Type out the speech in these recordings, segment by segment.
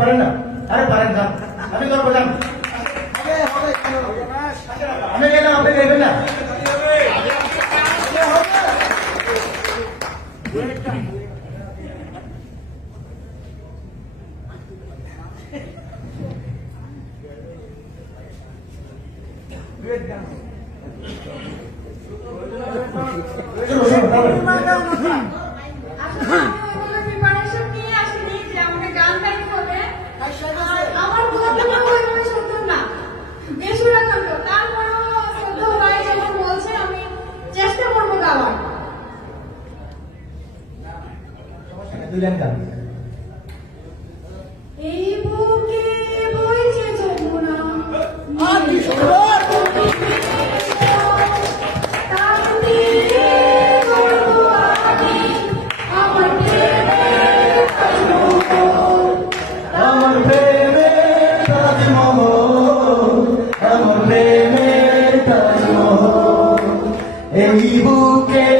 పరంగా అరే పరంగా అవి పరంగా అన్నయ్యనా అన్నయ్యనా వివేక్ দুই লাইন গান। এই বুকে বইছে যমুনা আর কি সুন্দর! এই বুকে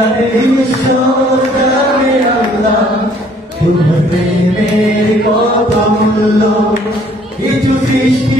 জানে ঈশ্বর জানে আল্লাহ। তোমার প্রেমের কত কিছু সৃষ্টি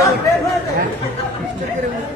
ها